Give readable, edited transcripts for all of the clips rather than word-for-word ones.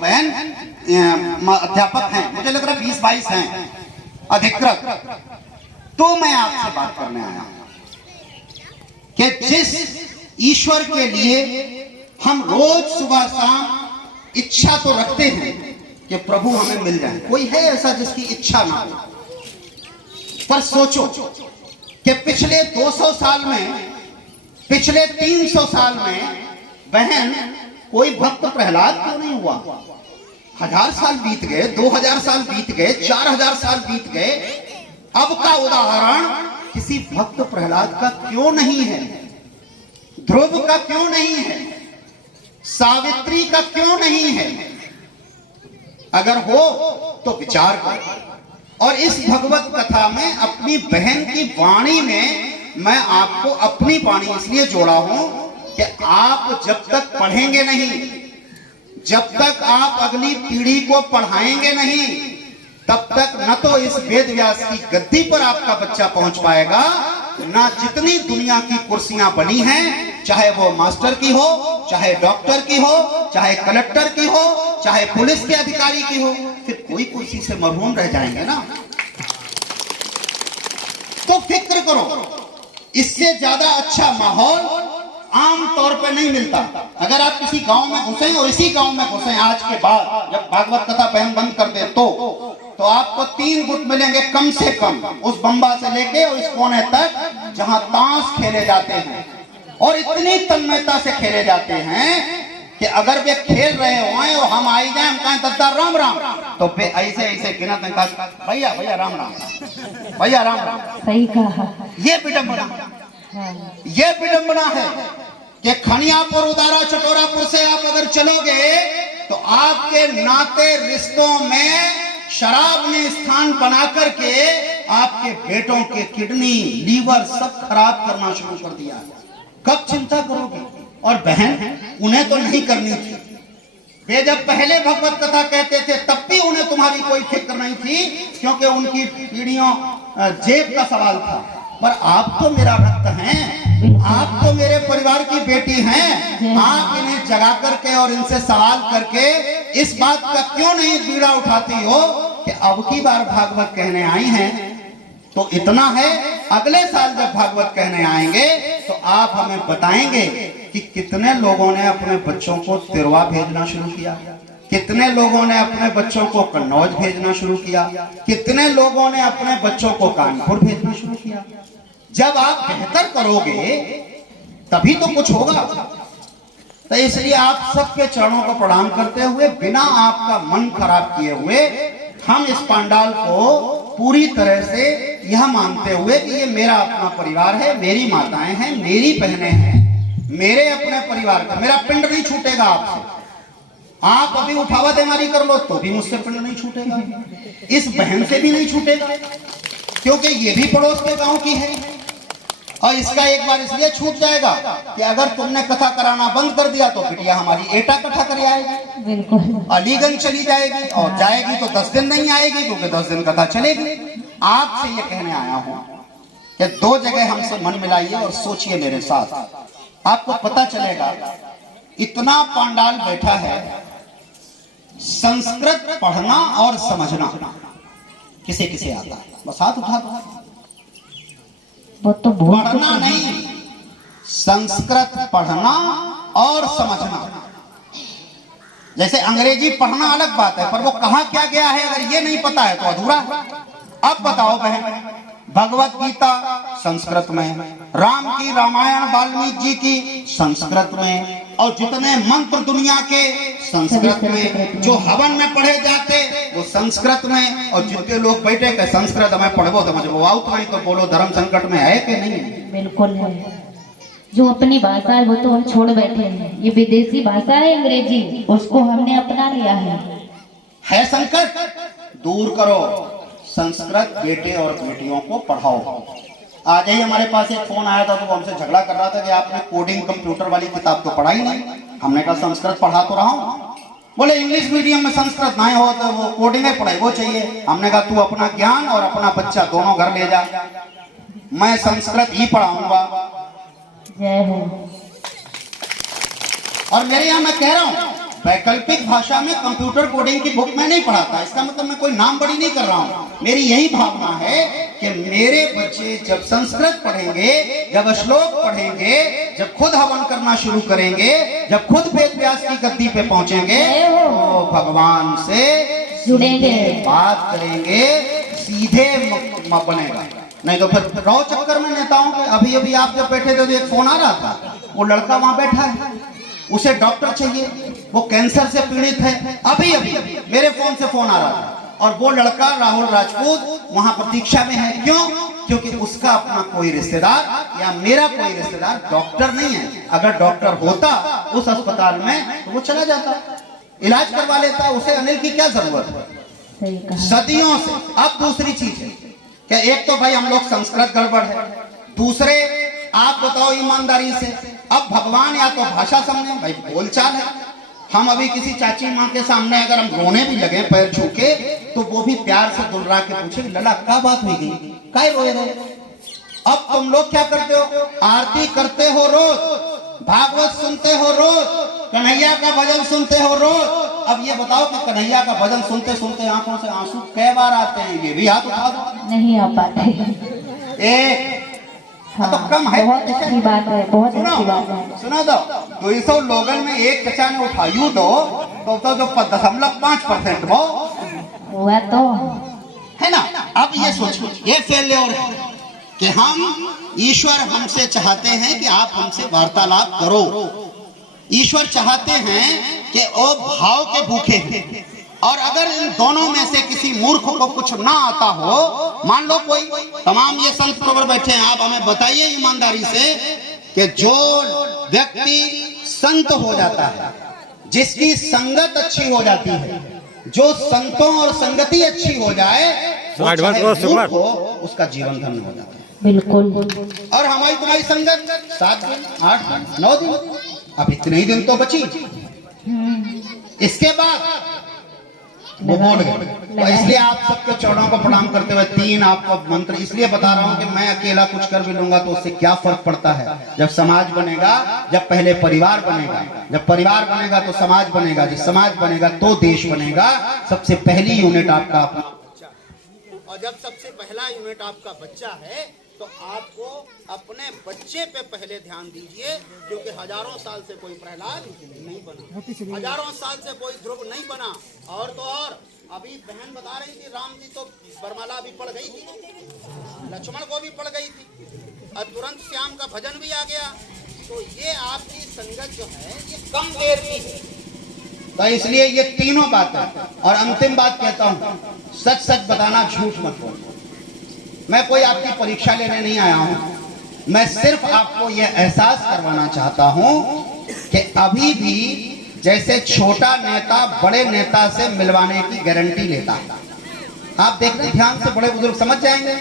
बहन अध्यापक हैं, मुझे लग रहा है 20-22 हैं अधिकृत। तो मैं आपसे बात करने आया हूं कि जिस ईश्वर के लिए हम रोज सुबह शाम इच्छा तो रखते हैं कि प्रभु हमें मिल जाए, कोई है ऐसा जिसकी इच्छा ना हो? पर सोचो कि पिछले 200 साल में, पिछले 300 साल में बहन कोई भक्त प्रहलाद क्यों नहीं हुआ? 1000 साल बीत गए, 2000 साल बीत गए, 4000 साल बीत गए, अब का उदाहरण किसी भक्त प्रहलाद का क्यों नहीं है? ध्रुव का क्यों नहीं है? सावित्री का क्यों नहीं है? अगर हो तो विचार करो। और इस भगवत कथा में अपनी बहन की वाणी में मैं आपको अपनी वाणी इसलिए जोड़ा हूं कि आप जब तक पढ़ेंगे नहीं, जब तक आप अगली पीढ़ी को पढ़ाएंगे नहीं, तब तक न तो इस वेद व्यास की गद्दी पर आपका बच्चा पहुंच पाएगा, ना जितनी दुनिया की कुर्सियां बनी हैं, चाहे वो मास्टर की हो, चाहे डॉक्टर की हो, चाहे कलेक्टर की हो, चाहे पुलिस के अधिकारी की हो, फिर कोई कुर्सी से मरहूम रह जाएंगे ना। तो फिक्र करो, इससे ज्यादा अच्छा माहौल आम तौर पर नहीं मिलता। अगर आप किसी गांव में घुसे और इसी गांव में घुसे आज के बाद, जब भागवत कथा बहन बंद कर दे तो आपको 3 गुट मिलेंगे कम से कम, उस बम्बा से लेके और इस कोने तक जहां ताश खेले जाते हैं, और इतनी तन्मयता से खेले जाते हैं कि अगर वे खेल रहे हों और हम आई जाए, हम कहें दद्दा राम राम, तो वे ऐसे ऐसे गिनते हैं, भैया भैया राम राम, भैया राम राम। सही कहा। ये विडंबना, ये विडंबना है कि खनियापुर, उदारा, चटोरापुर से आप अगर चलोगे तो आपके नाते रिश्तों में शराब ने स्थान बना करके आपके बेटों के किडनी, लीवर सब खराब करना शुरू कर दिया। कब चिंता करोगे? और बहन, उन्हें तो नहीं करनी थी। वे जब पहले भगवत कथा कहते थे तब भी उन्हें तुम्हारी कोई फिक्र नहीं थी, क्योंकि उनकी पीढ़ियों जेब का सवाल था। पर आप तो मेरा रक्त हैं, आप तो मेरे परिवार की बेटी हैं, आप इन्हें जगा करके और इनसे सवाल करके इस बात का क्यों नहीं बीड़ा उठाती हो कि अब की बार भागवत कहने आई हैं तो इतना है, अगले साल जब भागवत कहने आएंगे तो आप हमें बताएंगे कि कितने लोगों ने अपने बच्चों को तिरवा भेजना शुरू किया, कितने लोगों ने अपने बच्चों को कन्नौज भेजना शुरू किया, कितने लोगों ने अपने बच्चों को कानपुर भेजना शुरू किया। जब आप बेहतर करोगे तभी तो कुछ होगा। तो इसलिए आप सबके चरणों को प्रणाम करते हुए, बिना आपका मन खराब किए हुए, हम इस पंडाल को पूरी तरह से यह मानते हुए कि ये मेरा अपना परिवार है, मेरी माताएं हैं, मेरी बहनें हैं, मेरे अपने परिवार का, मेरा पिंड नहीं छूटेगा आपसे। आप अभी उठावा देमारी कर लो तो भी मुझसे पिंड नहीं छूटेगा, इस बहन से भी नहीं छूटेगा, क्योंकि ये भी पड़ोस के गांव की है। और इसका एक बार इसलिए छूट जाएगा कि अगर तुमने कथा कराना बंद कर दिया तो बिटिया हमारी एटा कथा कर आएगी, बिल्कुल अलीगंज चली जाएगी, और जाएगी तो 10 दिन नहीं आएगी, क्योंकि 10 दिन कथा चलेगी। आपसे ये कहने आया हूं कि 2 जगह हमसे मन मिलाइए और सोचिए मेरे साथ, आपको पता चलेगा। इतना पंडाल बैठा है, संस्कृत पढ़ना और समझना किसे किसे आता है? बस हाथ उठा दो। वो तो पढ़ना नहीं, संस्कृत पढ़ना और समझना। जैसे अंग्रेजी पढ़ना अलग बात है, पर वो कहाँ क्या गया है अगर ये नहीं पता है तो अधूरा है। अब बताओ बहन, भगवत गीता संस्कृत में, राम की रामायण वाल्मीकि जी की संस्कृत में, और जितने मंत्र दुनिया के संस्कृत में, जो हवन में पढ़े जाते वो संस्कृत में, और जितने लोग बैठे के संस्कृत में पढ़ो तो मुझे वो आउट नहीं तो बोलो धर्म संकट में है कि नहीं? बिल्कुल है। जो अपनी भाषा है वो तो हम छोड़ बैठे हैं, ये विदेशी भाषा है अंग्रेजी, उसको हमने अपना लिया है संकट दूर करो, संस्कृत बेटे और बेटियों को पढ़ाओ। आज ही हमारे पास एक फोन आया था तो वो हमसे झगड़ा कर रहा था कि आपने कोडिंग कंप्यूटर वाली किताब तो पढ़ाई नहीं। हमने कहा संस्कृत पढ़ा तो रहा हूँ। बोले इंग्लिश मीडियम में संस्कृत नहीं हो तो वो कोडिंग है पढ़ाई वो चाहिए। हमने कहा तू अपना ज्ञान और अपना बच्चा दोनों घर ले जा, मैं संस्कृत ही पढ़ाऊंगा। जय हो। और मेरे यहाँ मैं कह रहा हूँ वैकल्पिक भाषा में कंप्यूटर कोडिंग की बुक मैं नहीं पढ़ाता। इसका मतलब मैं कोई नाम बड़ी नहीं कर रहा हूँ। मेरी यही भावना है कि मेरे बच्चे जब संस्कृत पढ़ेंगे, जब श्लोक पढ़ेंगे, जब खुद हवन करना शुरू करेंगे, जब खुद वेद व्यास की गद्दी पे पहुंचेंगे तो भगवान से जुड़ेंगे, बात करेंगे, सीधे बनेगा। नहीं तो फिर रौ चक्कर में नेताओं के। अभी अभी आप जब बैठे थे तो एक फोन आ रहा था, वो लड़का वहां बैठा है, उसे डॉक्टर चाहिए, वो कैंसर से पीड़ित है। अभी अभी मेरे फोन से फोन आ रहा था, और वो लड़का राहुल राजपूत वहां प्रतीक्षा में है। क्यों? क्योंकि उसका अपना कोई रिश्तेदार या मेरा कोई रिश्तेदार डॉक्टर नहीं है। अगर डॉक्टर होता उस अस्पताल में तो वो चला जाता, इलाज करवा लेता। उसे अनिल की क्या जरूरत है? सही कहा। सदियों से। अब दूसरी चीज है कि एक तो भाई हम लोग संस्कृत गड़बड़ है, दूसरे आप बताओ ईमानदारी से, अब भगवान या तो भाषा समझे, भाई बोलचाल है। हम अभी किसी चाची माँ के सामने अगर हम रोने भी लगे पैर छू के, तो वो भी प्यार से दुलरा के पूछे लला क्या बात हुई गई, काय रोए रहे? अब तुम लोग क्या करते हो? आरती करते हो रोज, भागवत सुनते हो रोज, कन्हैया का भजन सुनते हो रोज। अब ये बताओ कि कन्हैया का भजन सुनते सुनते आंखों से आंसू कै बार आते हैं? ये भी हाथ उठा दो। नहीं आ पाते। हाँ, तो कम है। बहुत अच्छी बात है, बहुत अच्छी बात है। सुना दो, 200 लोगन में एक चचा ने उठायू दो तो जो 0.5% वो हुआ तो है ना। अब ये सोचो, ये फेल्योर है कि हम ईश्वर हमसे चाहते हैं कि आप हमसे वार्तालाप करो। ईश्वर चाहते हैं कि वो भाव के भूखे हैं। और अगर इन दोनों में से किसी मूर्ख को कुछ ना आता हो, मान लो कोई, तमाम ये संत प्रवर बैठे हैं, आप हमें बताइए ईमानदारी से कि जो व्यक्ति संत हो जाता है, जिसकी संगत अच्छी हो जाती है, जो संतों और संगति अच्छी हो जाए, वो चाहे मूर्ख हो, उसका जीवन धन्य हो जाता है। बिल्कुल। और हमारी तुम्हारी संगत 7 दिन 8 दिन 9 दिन, अब इतने ही दिन तो बची। इसके बाद वो बोल गए। तो इसलिए आप सबके चरणों को प्रणाम करते हुए 3 आपको मंत्र इसलिए बता रहा हूं कि मैं अकेला कुछ कर भी लूंगा तो उससे क्या फर्क पड़ता है। जब समाज बनेगा, जब पहले परिवार बनेगा, जब परिवार बनेगा तो समाज बनेगा, जब समाज बनेगा तो देश बनेगा। सबसे पहली यूनिट आपका अपना, और जब सबसे पहला यूनिट आपका बच्चा है तो आपको अपने बच्चे पे पहले ध्यान दीजिए, क्योंकि हजारों साल से कोई प्रहलाद नहीं बना, हजारों साल से कोई ध्रुव नहीं बना। और तो और अभी बहन बता रही थी, राम जी तो बरमाला भी पड़ गई थी, लक्ष्मण को भी पड़ गई थी, और तुरंत श्याम का भजन भी आ गया। तो ये आपकी संगत जो है ये कम देर की है। तो इसलिए ये तीनों बातें। और अंतिम बात कहता हूँ, सच सच बताना, झूठ मत बोलना। मैं कोई आपकी परीक्षा लेने नहीं आया हूं, मैं सिर्फ आपको यह एहसास करवाना चाहता हूं कि अभी भी जैसे छोटा नेता बड़े नेता से मिलवाने की गारंटी लेता है। आप देख रहे ध्यान से, बड़े बुजुर्ग समझ जाएंगे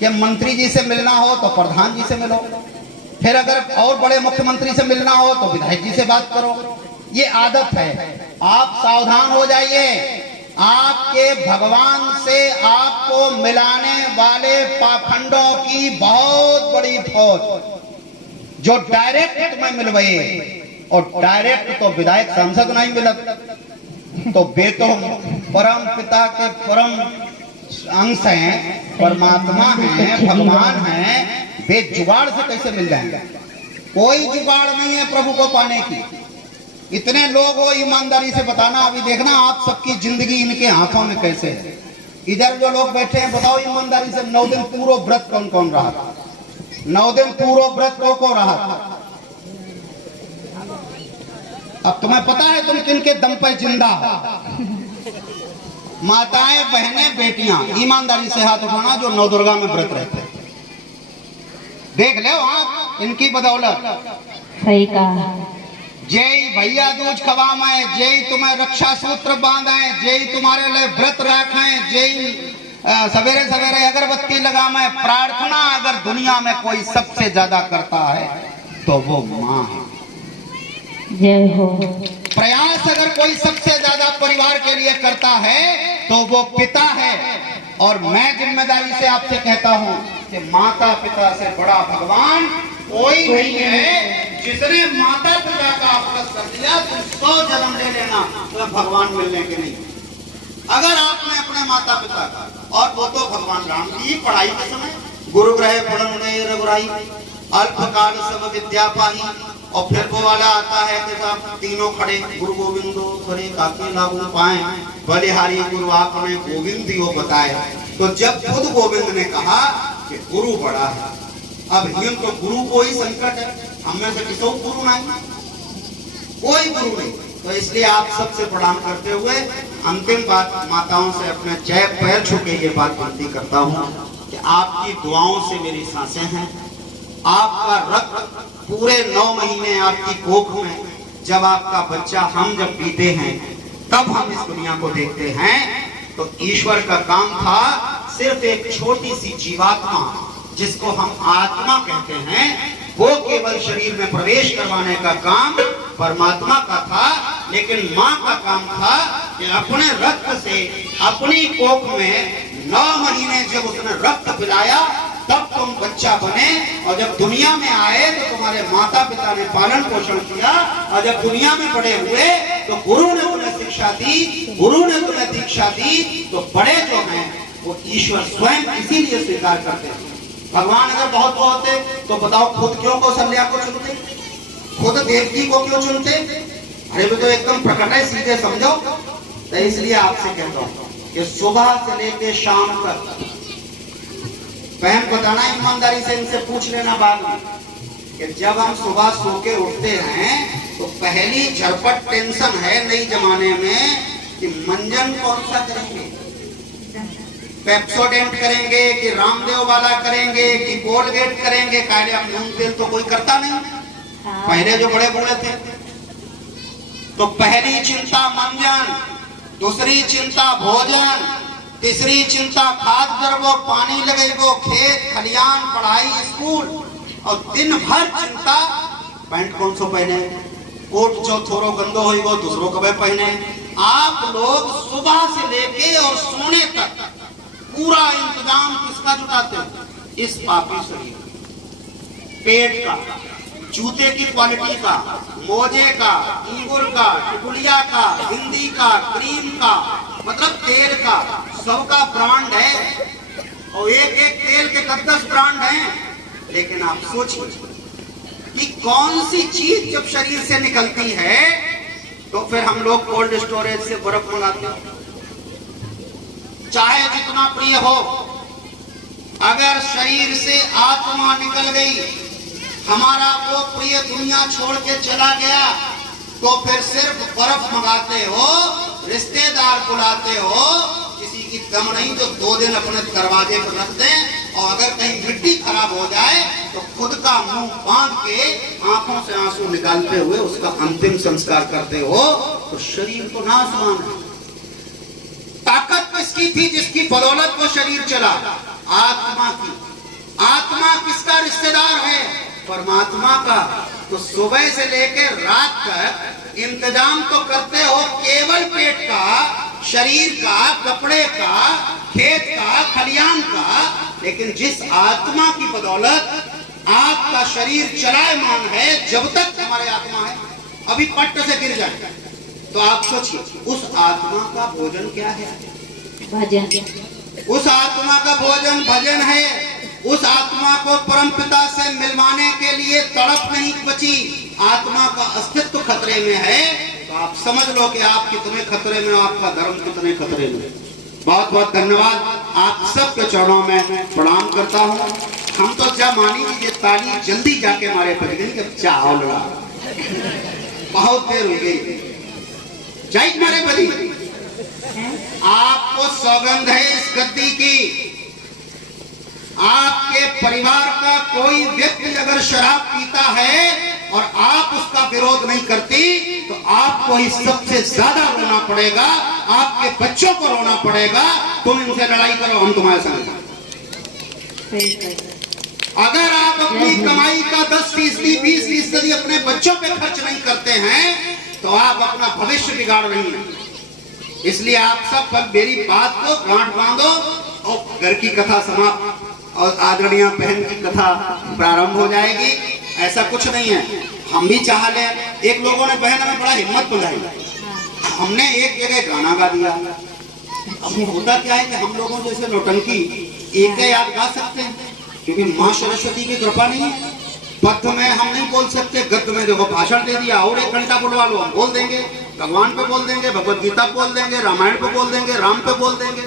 कि मंत्री जी से मिलना हो तो प्रधान जी से मिलो, फिर अगर और बड़े मुख्यमंत्री से मिलना हो तो विधायक जी से बात करो। ये आदत है। आप सावधान हो जाइए। आपके भगवान से आपको मिलाने वाले पाखंडों की बहुत बड़ी फौज, जो डायरेक्ट तुम्हें मिलवाए, और डायरेक्ट तो विधायक सांसद नहीं मिलत, तो वे तो परम पिता के परम अंश हैं, परमात्मा हैं, भगवान हैं। वे जुगाड़ से कैसे मिल जाएंगे? कोई जुगाड़ नहीं है प्रभु को पाने की। इतने लोग हो, ईमानदारी से बताना। अभी देखना आप सबकी जिंदगी इनके हाथों में कैसे है। इधर जो लोग बैठे हैं, बताओ ईमानदारी से, 9 दिन पूरा व्रत कौन कौन रहा था? 9 दिन पूरा व्रत को रहा था? अब तुम्हें पता है तुम किनके दम पर जिंदा हो? माताएं, बहनें, बेटियां, ईमानदारी से हाथ उठाना जो नवदुर्गा में व्रत रहते। देख लो आप इनकी बदौलत। सही कहा। जय भैया दूज खवाए, जय तुम्हें रक्षा सूत्र बांधे, जय तुम्हारे लिए व्रत रखें, जय सवेरे सवेरे अगरबत्ती लगाए। प्रार्थना अगर दुनिया में कोई सबसे ज्यादा करता है तो वो माँ है। जय हो। प्रयास अगर कोई सबसे ज्यादा परिवार के लिए करता है तो वो पिता है। और मैं जिम्मेदारी से आपसे कहता हूं कि माता पिता से बड़ा भगवान कोई नहीं है। जिसने माता पिता का अपराध कर दिया तुम 100 जन्म ले लेना तो भगवान मिलने के नहीं। अगर आपने अपने माता पिता का, और वो तो भगवान राम की पढ़ाई के समय गुरु ग्रह पढ़न गए रघुराई अल्पकाल सब विद्या पाही, और फिर वो वाला आता है कि साहब तीनों खड़े गुरु गोविंदो थोड़े काके लागू पाए बलिहारी गुरु आपने गोविंद यो बताए। तो जब खुद गोविंद ने कहा कि गुरु बड़ा है, अब हिम तो गुरु को ही संकट है, हम में से किसी गुरु नहीं, कोई गुरु नहीं। तो इसलिए आप सबसे प्रणाम करते हुए अंतिम बात माताओं से अपने जय पैर छू के ये बात विनती करता हूँ कि आपकी दुआओं से मेरी सांसें हैं। आपका रक्त पूरे 9 महीने आपकी कोख में, जब आपका बच्चा हम जब पीते हैं तब हम इस दुनिया को देखते हैं। तो ईश्वर का काम था सिर्फ एक छोटी सी जीवात्मा जिसको हम आत्मा कहते हैं, वो केवल शरीर में प्रवेश करवाने का काम परमात्मा का था। लेकिन माँ का काम था कि अपने रक्त से अपनी कोख में 9 महीने जब उसने रक्त पिलाया तब तुम बच्चा बने, और जब दुनिया में आए तो तुम्हारे माता पिता ने पालन पोषण किया, और जब दुनिया में बड़े हुए तो गुरु ने तुम्हें शिक्षा दी, गुरु ने तुम्हें दीक्षा दी। तो बड़े जो हैं वो ईश्वर स्वयं इसीलिए स्वीकार करते हैं। भगवान अगर बहुत होते तो बताओ खुद क्यों कौशल्या को चुनते, खुद देवकी को क्यों चुनते? अरे वो तो एकदम प्रकट है, सीधे समझो। तो इसलिए आपसे कहता हूँ कि सुबह से लेके शाम तक बहन बताना ईमानदारी से, इनसे पूछ लेना बाद में कि जब हम सुबह सो के उठते हैं तो पहली झटपट टेंशन है नई जमाने में कि मंजन कौन सा करेंगे, पेप्सोडेंट करेंगे कि रामदेव वाला करेंगे कि कोलगेट करेंगे। काले अब नून तेल तो कोई करता नहीं, पहले जो बड़े बूढ़े थे। तो पहली चिंता मंजन, दूसरी चिंता भोजन, तीसरी चिंता खाद दरबो, पानी लगेगो, खेत खलियान, पढ़ाई स्कूल, और दिन भर चिंता पैंट कौन सो पहने, कोट जो थोड़ो गंदो होइगो दूसरों कभी पहने। आप लोग सुबह से लेके और सोने तक पूरा इंतजाम किसका जुटाते हो? इस पापी शरीर, पेट का, जूते की क्वालिटी का, मोजे का, इंगुर का, टिकुलिया का, हिंदी का, क्रीम का, मतलब तेल का, सबका ब्रांड है, और एक एक तेल के 10 ब्रांड हैं। लेकिन आप सोचिए कि कौन सी चीज जब शरीर से निकलती है तो फिर हम लोग कोल्ड स्टोरेज से बर्फ मंगाते हैं। चाहे जितना प्रिय हो, अगर शरीर से आत्मा निकल गई, हमारा वो प्रिय दुनिया छोड़ के चला गया, तो फिर सिर्फ बर्फ मंगाते हो, रिश्तेदार बुलाते हो, किसी की दम नहीं तो 2 दिन अपने दरवाजे पर रख दें, और अगर कहीं मिट्टी खराब हो जाए तो खुद का मुंह बांध के आंखों से आंसू निकालते हुए उसका अंतिम संस्कार करते हो। तो शरीर तो नासवान है। ताकत किसकी थी जिसकी बदौलत वो शरीर चला? आत्मा की। आत्मा किसका रिश्तेदार है? परमात्मा का। तो सुबह से लेकर रात तक इंतजाम तो करते हो केवल पेट का, शरीर का, कपड़े का, खेत का, खलियान का, लेकिन जिस आत्मा की बदौलत आपका शरीर चलायमान है, जब तक हमारे आत्मा है, अभी पट्ट से गिर जाए तो आप सोचिए उस आत्मा का भोजन क्या है? भजन। उस आत्मा का भोजन भजन है। उस आत्मा को परमपिता से मिलवाने के लिए तड़प नहीं बची। आत्मा का अस्तित्व खतरे में है, तो आप समझ लो कि आप कितने खतरे में, आपका धर्म कितने खतरे में। बहुत बहुत धन्यवाद। आप सबके चरणों में प्रणाम करता हूँ। हम तो क्या मानी लीजिए, ताली जल्दी जाके हमारे बज गई कि चाहो लड़ा, बहुत देर हो गई। जय मारे बदी, आपको सौगंध है इस गद्दी की। आपके परिवार का कोई व्यक्ति अगर शराब पीता है और आप उसका विरोध नहीं करती, तो आपको ही सबसे ज्यादा रोना पड़ेगा, आपके बच्चों को रोना पड़ेगा। तुम इनसे लड़ाई करो, हम तुम्हारे साथ। अगर आप अपनी कमाई का 10%, 20% अपने बच्चों पे खर्च नहीं करते हैं, तो आप अपना भविष्य बिगाड़ रही हैं। इसलिए आप सब मेरी बात को गांठ बांधो और घर की कथा समाप्त और आदरणीय बहन की कथा प्रारंभ हो जाएगी। ऐसा कुछ नहीं है, हम भी चाह ले। एक लोगों ने बहन हमें बड़ा हिम्मत बुलाई, हमने एक जगह गाना गा दिया। अब होता क्या है कि हम लोगों जैसे नौटंकी एक याद गा सकते हैं, क्योंकि माँ सरस्वती की कृपा नहीं है। पद्य में हम नहीं बोल सकते, गद्य में देखो भाषण दे दिया और 1 घंटा बुलवा लो, हम बोल देंगे, भगवान पे बोल देंगे, भगवत गीता बोल देंगे, रामायण पे बोल देंगे, राम पे बोल देंगे।